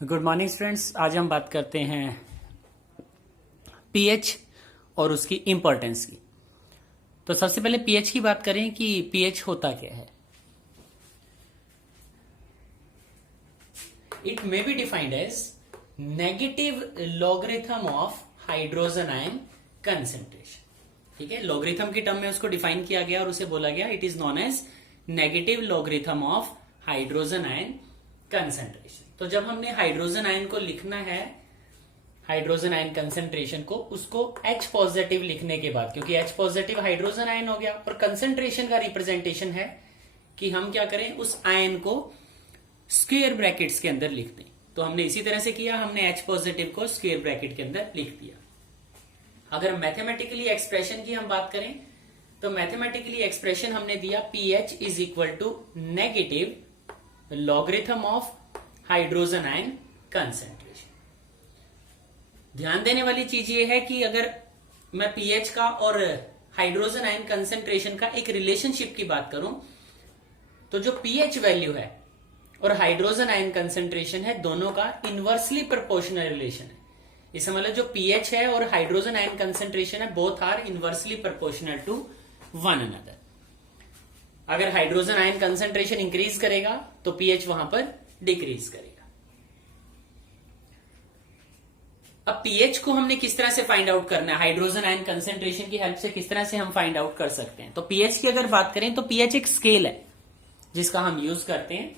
Good morning students. आज हम बात करते हैं पीएच और उसकी इंपॉर्टेंस की। तो सबसे पहले पीएच की बात करें कि पीएच होता क्या है। It may be defined as negative logarithm of hydrogen ion concentration. ठीक है, लॉगरिथम की टर्म में उसको डिफाइन किया गया और उसे बोला गया it is known as negative logarithm of hydrogen ion concentration. तो जब हमने हाइड्रोजन आयन को लिखना है, हाइड्रोजन आयन कंसेंट्रेशन को, उसको H पॉजिटिव लिखने के बाद, क्योंकि H पॉजिटिव हाइड्रोजन आयन हो गया और कंसेंट्रेशन का रिप्रेजेंटेशन है कि हम क्या करें, उस आयन को स्क्वायर ब्रैकेट्स के अंदर लिख दें। तो हमने इसी तरह से किया, हमने H पॉजिटिव को स्क्वायर ब्रैकेट के अंदर लिख दिया। अगर मैथमेटिकली एक्सप्रेशन की हम बात करें तो मैथमेटिकली एक्सप्रेशन हमने दिया pH is equal to negative logarithm of hydrogen ion concentration. ध्यान देने वाली चीज ये है कि अगर मैं पीएच का और हाइड्रोजन आयन कंसेंट्रेशन का एक रिलेशनशिप की बात करूं तो जो पीएच वैल्यू है और हाइड्रोजन आयन कंसेंट्रेशन है, दोनों का इनवर्सली प्रोपोर्शनल रिलेशन है। इसका मतलब जो पीएच है और हाइड्रोजन आयन कंसेंट्रेशन है, both are inversely proportional to one another. अगर हाइड्रोजन आयन कंसेंट्रेशन इंक्रीज करेगा तो पीएच वहां पर डिक्रीज करेगा। अब पीएच को हमने किस तरह से फाइंड आउट करना है, हाइड्रोजन आयन कंसेंट्रेशन की हेल्प से किस तरह से हम फाइंड आउट कर सकते हैं। तो पीएच की अगर बात करें तो पीएच एक स्केल है जिसका हम यूज करते हैं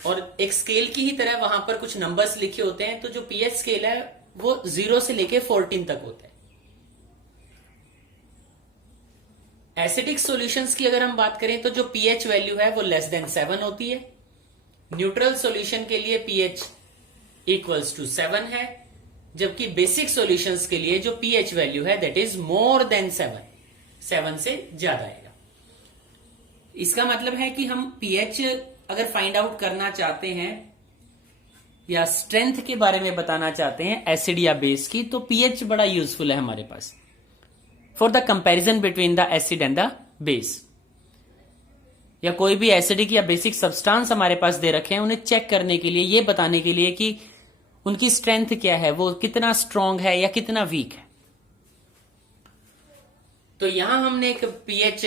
और एक स्केल की ही तरह वहां पर कुछ नंबर्स लिखे होते हैं। तो जो पीएच स्केल है वो 0 से लेके 14 तक होता है। एसिडिक सॉल्यूशंस की अगर हम बात करें तो जो पीएच वैल्यू है वो लेस देन 7 होती है। न्यूट्रल सॉल्यूशन के लिए पीएच इक्वल्स टू 7 है, जबकि बेसिक सॉल्यूशंस के लिए जो पीएच वैल्यू है दैट इज मोर देन 7 से ज्यादा आएगा। इसका मतलब है कि हम पीएच अगर फाइंड आउट करना चाहते हैं या स्ट्रेंथ के बारे में बताना चाहते हैं एसिड या बेस की, तो पीएच बड़ा यूजफुल है हमारे पास for the comparison between the acid and the base. या कोई भी एसिडिक या बेसिक सब्सटेंस हमारे पास दे रखे हैं, उन्हें चेक करने के लिए, ये बताने के लिए कि उनकी स्ट्रेंथ क्या है, वो कितना स्ट्रांग है या कितना वीक है। तो यहां हमने एक पीएच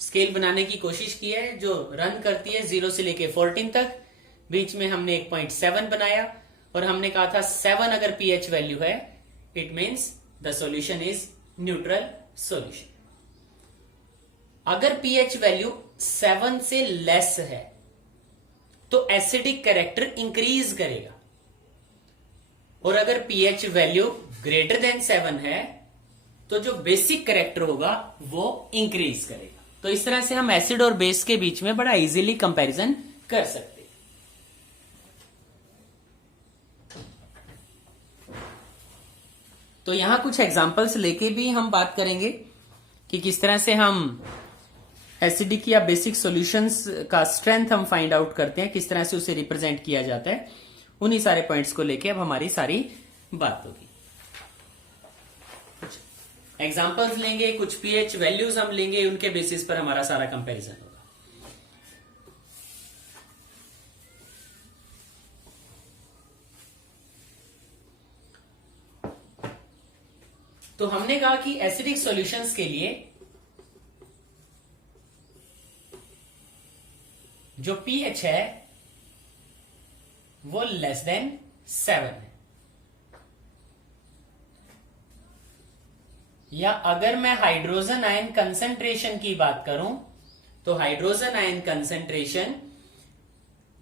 स्केल बनाने की कोशिश की है जो रन करती है 0 से लेके 14 तक। बीच में हमने एक 0.7 बनाया और हमने कहा था 7 अगर पीएच वैल्यू है it means the solution is neutral solution. अगर पीएच वैल्यू 7 से लेस है तो एसिडिक कैरेक्टर इंक्रीज करेगा और अगर पीएच वैल्यू ग्रेटर देन 7 है तो जो बेसिक कैरेक्टर होगा वो इंक्रीज करेगा। तो इस तरह से हम एसिड और बेस के बीच में बड़ा इजीली कंपैरिजन कर सकते हैं। तो यहां कुछ एग्जांपल्स लेके भी हम बात करेंगे कि किस तरह से हम एसिडिक या बेसिक सॉल्यूशंस का स्ट्रेंथ हम फाइंड आउट करते हैं, किस तरह से उसे रिप्रेजेंट किया जाता है। उन्हीं सारे पॉइंट्स को लेके अब हमारी सारी बात होगी। कुछ एग्जांपल्स लेंगे, कुछ पीएच वैल्यूज हम लेंगे, उनके बेसिस पर हमारा सारा कंपैरिजन होगा। तो हमने कहा कि एसिडिक सॉल्यूशंस के लिए जो पीएच है वो लेस देन 7 है। या अगर मैं हाइड्रोजन आयन कंसेंट्रेशन की बात करूं तो hydrogen ion concentration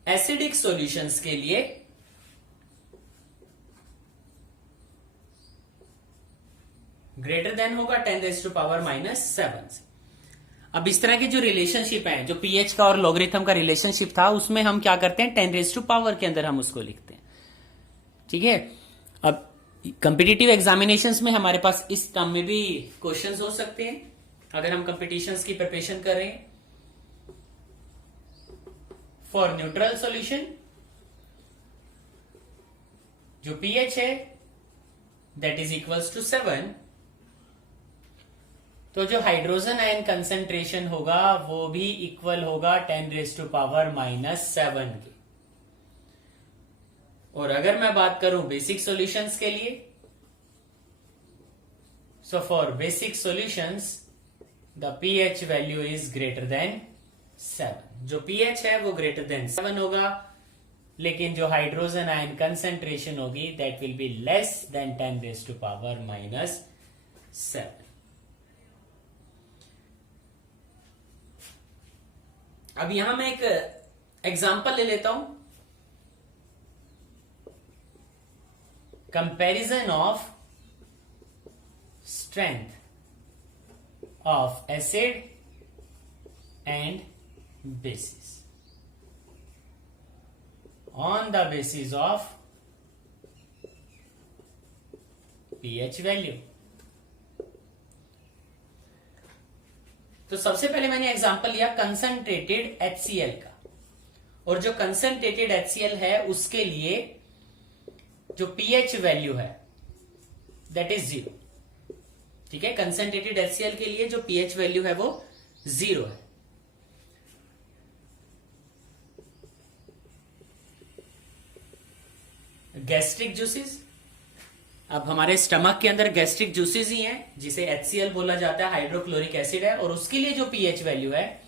acidic solutions के लिए ग्रेटर देन होगा 10⁻⁻⁷ से। अब इस तरह के जो रिलेशनशिप है, जो पीएच का और लॉगरिथम का रिलेशनशिप था, उसमें हम क्या करते हैं 10⁻⁻ के अंदर हम उसको लिखते हैं। ठीक है, अब कॉम्पिटिटिव एग्जामिनेशंस में हमारे पास इस टर्म में भी क्वेश्चंस हो सकते हैं अगर हम कॉम्पिटिशन्स की प्रिपरेशन कर रहे हैं। फॉर न्यूट्रल सॉल्यूशन जो पीएच है दैट इज इक्वल्स टू 7, तो जो हाइड्रोजन आयन कंसेंट्रेशन होगा वो भी इक्वल होगा 10⁻⁻⁷ के। और अगर मैं बात करूं बेसिक सॉल्यूशंस के लिए, so for basic solutions the pH value is greater than 7। जो पीएच है वो ग्रेटर देन 7 होगा, लेकिन जो हाइड्रोजन आयन कंसेंट्रेशन होगी that will be less than 10⁻⁻⁷। अब यहां मैं एक एग्जांपल ले लेता हूं, comparison of strength of acid and bases on the basis of pH value। तो सबसे पहले मैंने एग्जांपल लिया कंसंट्रेटेड HCl का, और जो कंसंट्रेटेड HCl है उसके लिए जो pH वैल्यू है दैट इज 0। ठीक है, कंसंट्रेटेड HCl के लिए जो pH वैल्यू है वो 0 है। गैस्ट्रिक जूसेस, अब हमारे स्टमक के अंदर गैस्ट्रिक जूसेस ही हैं जिसे HCl बोला जाता है, हाइड्रोक्लोरिक एसिड है, और उसके लिए जो पीएच वैल्यू है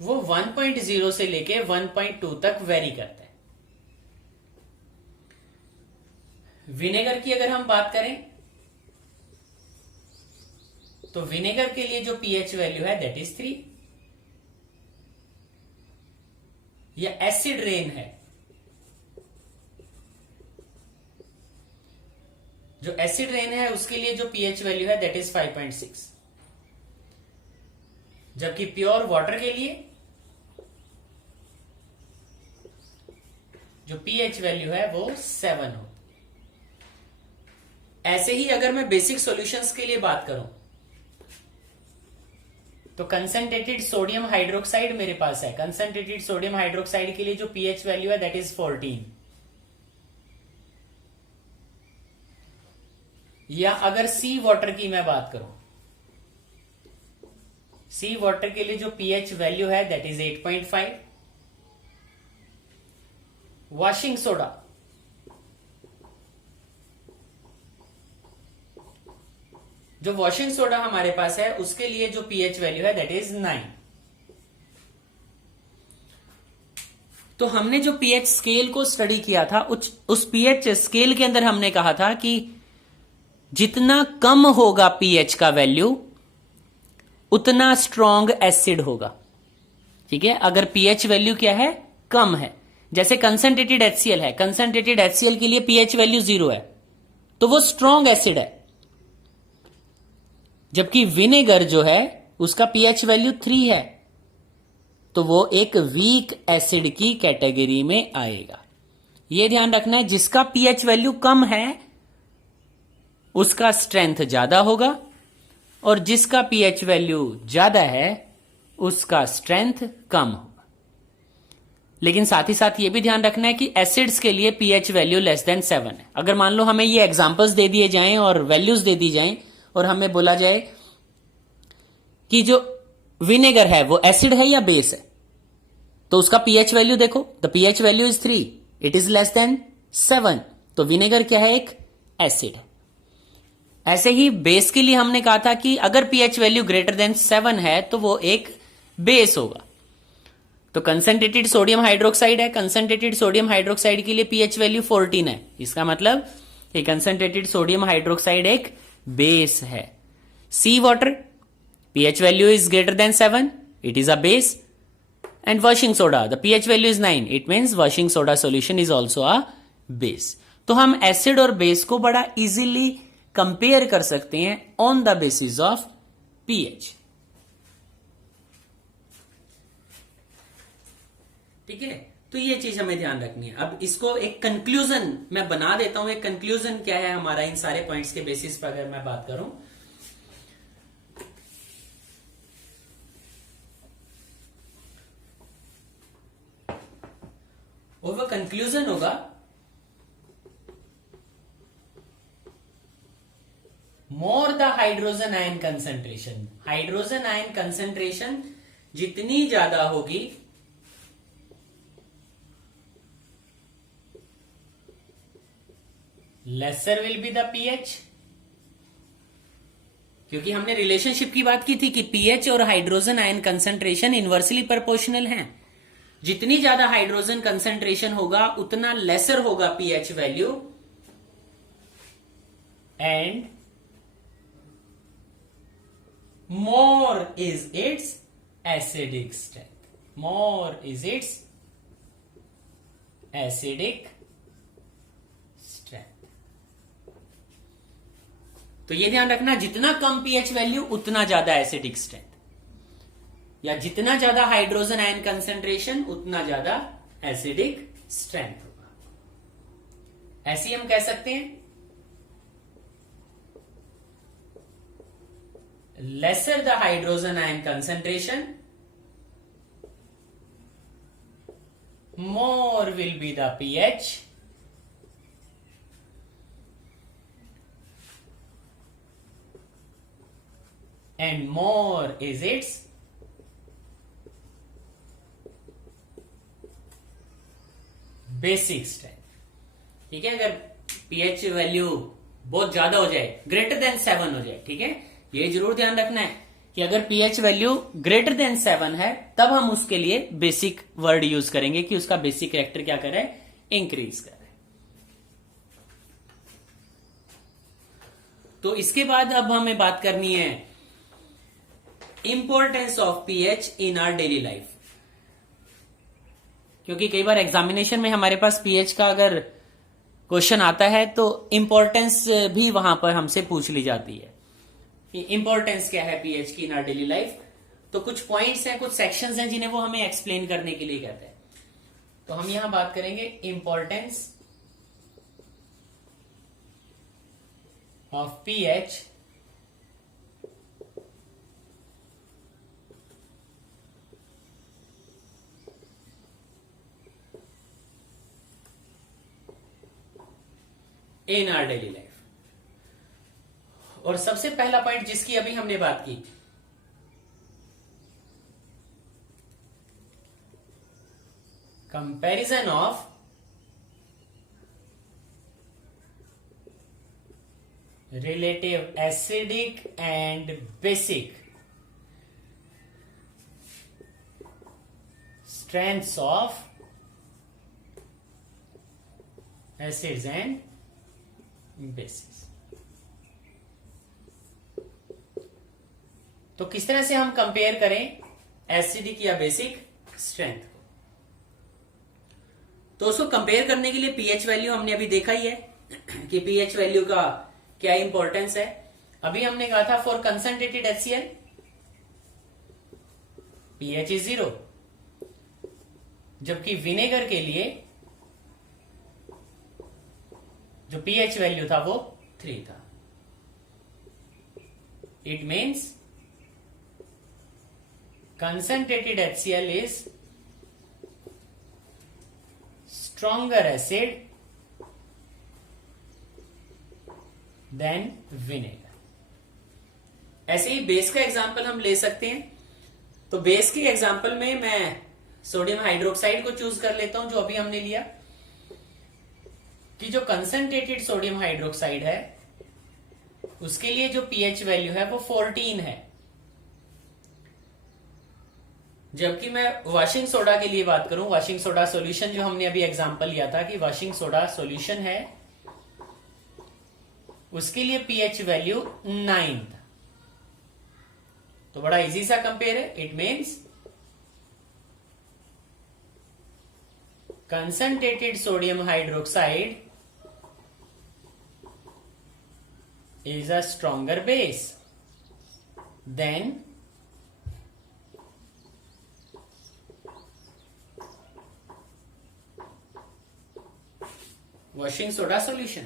वो 1.0 से लेके 1.2 तक वेरी करता है। विनेगर की अगर हम बात करें तो विनेगर के लिए जो पीएच वैल्यू है दैट इज 3। या एसिड रेन है, जो एसिड रेन है उसके लिए जो पीएच वैल्यू है दैट इज 5.6, जबकि प्योर वाटर के लिए जो पीएच वैल्यू है वो 7 हो। ऐसे ही अगर मैं बेसिक सॉल्यूशंस के लिए बात करूं तो कंसंट्रेटेड सोडियम हाइड्रोक्साइड मेरे पास है, कंसंट्रेटेड सोडियम हाइड्रोक्साइड के लिए जो पीएच वैल्यू है दैट इज 14। या अगर सी वाटर की मैं बात करूं, सी वाटर के लिए जो पीएच वैल्यू है दैट इज 8.5। वॉशिंग सोडा, जो वॉशिंग सोडा हमारे पास है उसके लिए जो पीएच वैल्यू है दैट इज 9। तो हमने जो पीएच स्केल को स्टडी किया था उस पीएच स्केल के अंदर हमने कहा था कि जितना कम होगा पीएच का वैल्यू उतना स्ट्रॉन्ग एसिड होगा। ठीक है, अगर पीएच वैल्यू क्या है, कम है, जैसे कंसंट्रेटेड HCl है, कंसंट्रेटेड HCl के लिए पीएच वैल्यू 0 है तो वो स्ट्रॉन्ग एसिड है, जबकि विनेगर जो है उसका पीएच वैल्यू 3 है तो वो एक वीक एसिड की कैटेगरी में आएगा। यह ध्यान रखना है, जिसका पीएच वैल्यू कम है उसका स्ट्रेंथ ज्यादा होगा, और जिसका पीएच वैल्यू ज्यादा है उसका स्ट्रेंथ कम होगा। लेकिन साथ ही साथ यह भी ध्यान रखना है कि एसिड्स के लिए पीएच वैल्यू लेस देन 7 है। अगर मान लो हमें ये एग्जांपल्स दे दिए जाएं और वैल्यूज दे दी जाएं और हमें बोला जाए कि जो विनेगर है वो एसिड है या बेस है, तो उसका पीएच वैल्यू देखो, the pH value is 3, it is less than 7, तो विनेगर क्या है, एक एसिड है। ऐसे ही बेस के लिए हमने कहा था कि अगर पीएच वैल्यू ग्रेटर देन 7 है तो वो एक बेस होगा। तो कंसंट्रेटेड सोडियम हाइड्रोक्साइड है, कंसंट्रेटेड सोडियम हाइड्रोक्साइड के लिए पीएच वैल्यू 14 है, इसका मतलब कि कंसंट्रेटेड सोडियम हाइड्रोक्साइड एक बेस है। सी water pH value is greater than 7, it is a base, and washing soda the pH value is 9, it means washing soda solution is also a base। तो हम acid और base को बड़ा easily compare कर सकते हैं on the basis of pH। ठीक है, तो ये चीज हमें ध्यान रखनी है। अब इसको एक कंक्लूजन मैं बना देता हूं। एक कंक्लूजन क्या है हमारा इन सारे पॉइंट्स के बेसिस पर अगर मैं बात करूं, और वो कंक्लूजन होगा more the hydrogen ion concentration, hydrogen ion concentration जितनी ज्यादा होगी laser will be the pH, क्योंकि हमने रिलेशनशिप की बात की थी कि पीएच और hydrogen ion concentration inversely proportional हैं। जितनी ज्यादा हाइड्रोजन कंसंट्रेशन होगा उतना लेसर होगा pH value, and more is it's acidic strength, more is it's acidic strength. तो ये ध्यान रखना, जितना कम पीएच वैल्यू उतना ज्यादा एसिडिक स्ट्रेंथ, या जितना ज्यादा हाइड्रोजन आयन कंसेंट्रेशन उतना ज्यादा एसिडिक स्ट्रेंथ होगा। ऐसे ही हम कह सकते हैं lesser the hydrogen ion concentration, more will be the pH, and more is its basic strength. ठीक है, अगर pH वैल्यू बहुत ज्यादा हो जाए, ग्रेटर देन 7 हो जाए, ठीक है, ये जरूर ध्यान रखना है कि अगर pH वैल्यू ग्रेटर देन 7 है तब हम उसके लिए बेसिक वर्ड यूज करेंगे कि उसका बेसिक कैरेक्टर क्या करे, इंक्रीज करे। तो इसके बाद अब हमें बात करनी है importance of pH in our daily life, क्योंकि कई बार एग्जामिनेशन में हमारे पास pH का अगर क्वेश्चन आता है तो इंपॉर्टेंस भी वहां पर हमसे पूछ ली जाती है कि इंपॉर्टेंस क्या है pH की इन आवर डेली लाइफ। तो कुछ पॉइंट्स हैं, कुछ सेक्शंस हैं जिन्हें वो हमें एक्सप्लेन करने के लिए कहते हैं। तो हम यहां बात करेंगे importance of pH in our daily life. और सबसे पहला पॉइंट जिसकी अभी हमने बात की, comparison of relative acidic and basic strengths of acids and bases. तो किस तरह से हम कंपेयर करें एसिडिक या बेसिक स्ट्रेंथ को? तो उसको कंपेयर करने के लिए पीएच वैल्यू हमने अभी देखा ही है कि पीएच वैल्यू का क्या इंपॉर्टेंस है। अभी हमने कहा था for concentrated HCl pH is 0, जबकि विनेगर के लिए जो पीएच वैल्यू था वो 3 था। It means concentrated HCl is stronger acid than vinegar। ऐसे ही बेस का एग्जांपल हम ले सकते हैं। तो बेस के एग्जांपल में मैं सोडियम हाइड्रोक्साइड को चूज कर लेता हूं, जो अभी हमने लिया कि जो कंसंट्रेटेड सोडियम हाइड्रोक्साइड है उसके लिए जो पीएच वैल्यू है वो 14 है, जबकि मैं वॉशिंग सोडा के लिए बात करूं, वॉशिंग सोडा सॉल्यूशन जो हमने अभी एग्जांपल लिया था कि वॉशिंग सोडा सॉल्यूशन है, उसके लिए पीएच वैल्यू 9 था। तो बड़ा इजी सा कंपेयर है। It means concentrated sodium hydroxide is a stronger base than washing soda solution।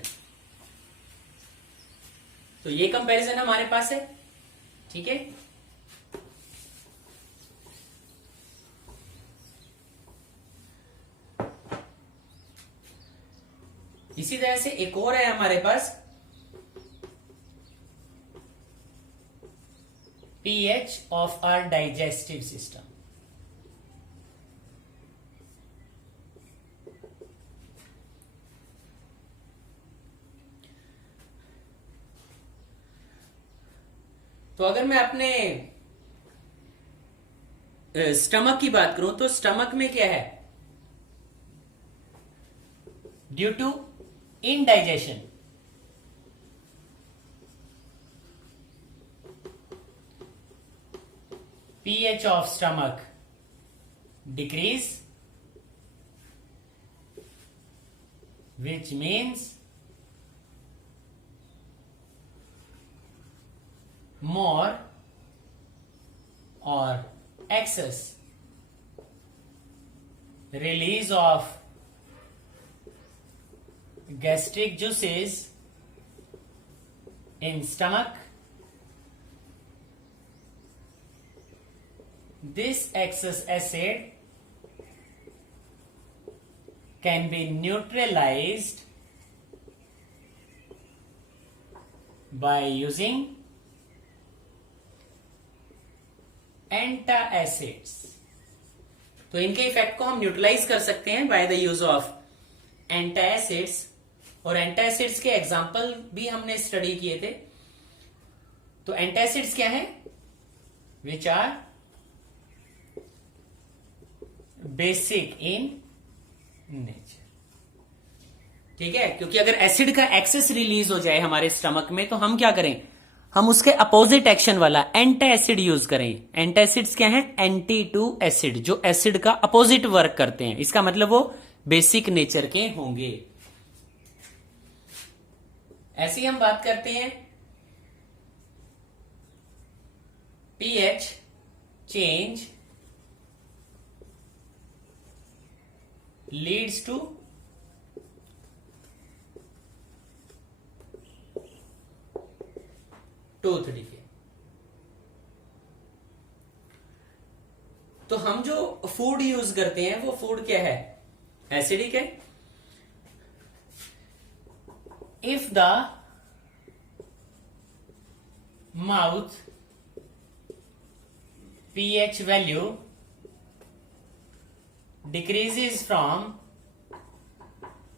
तो ये कंपैरिजन हमारे पास है, ठीक है। इसी तरह से एक और है हमारे पास pH of our digestive system। तो अगर मैं अपने स्टमक की बात करूं तो स्टमक में क्या है, due to indigestion pH of stomach decrease, which means more or excess release of gastric juices in stomach. This excess acid can be neutralized by using antacids. तो इनके इफेक्ट को हम न्यूट्रलाइज कर सकते हैं by the use of antacids. और antacids के example भी हमने स्टडी किए थे। तो एंटासिड्स क्या है, which are basic in nature. ठीक है, क्योंकि अगर एसिड का एक्सेस रिलीज हो जाए हमारे स्टमक में तो हम क्या करें, हम उसके अपोजिट एक्शन वाला एंटासिड यूज करें। एंटासिड्स क्या है, एंटी टू एसिड, जो एसिड का अपोजिट वर्क करते हैं। इसका मतलब वो बेसिक नेचर के होंगे। ऐसे ही हम बात करते हैं pH change leads to tooth decay. तो हम जो फूड यूज करते हैं वो फूड क्या है, एसिडिक है। If the mouth pH value decreases from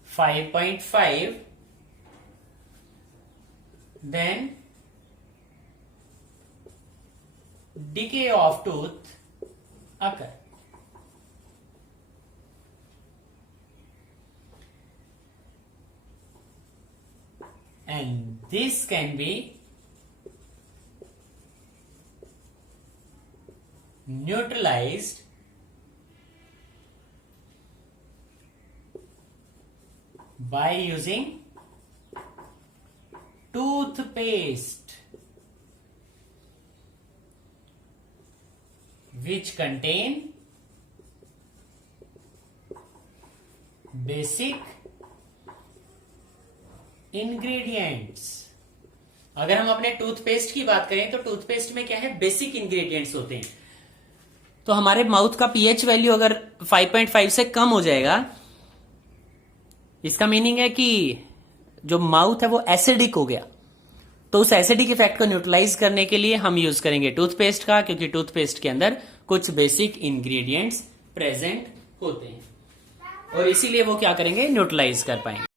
5.5, then decay of tooth occur. And this can be neutralized by using toothpaste, which contain basic ingredients। अगर हम अपने टूथपेस्ट की बात करें तो टूथपेस्ट में क्या है, बेसिक इंग्रेडिएंट्स होते हैं। तो हमारे माउथ का पीएच वैल्यू अगर 5.5 से कम हो जाएगा, इसका मीनिंग है कि जो माउथ है वो एसिडिक हो गया। तो उस एसिडिक इफेक्ट को न्यूट्रलाइज करने के लिए हम यूज करेंगे टूथपेस्ट का, क्योंकि टूथपेस्ट के अंदर कुछ बेसिक इंग्रेडिएंट्स प्रेजेंट होते हैं और इसीलिए वो क्या करेंगे, न्यूट्रलाइज कर पाएंगे।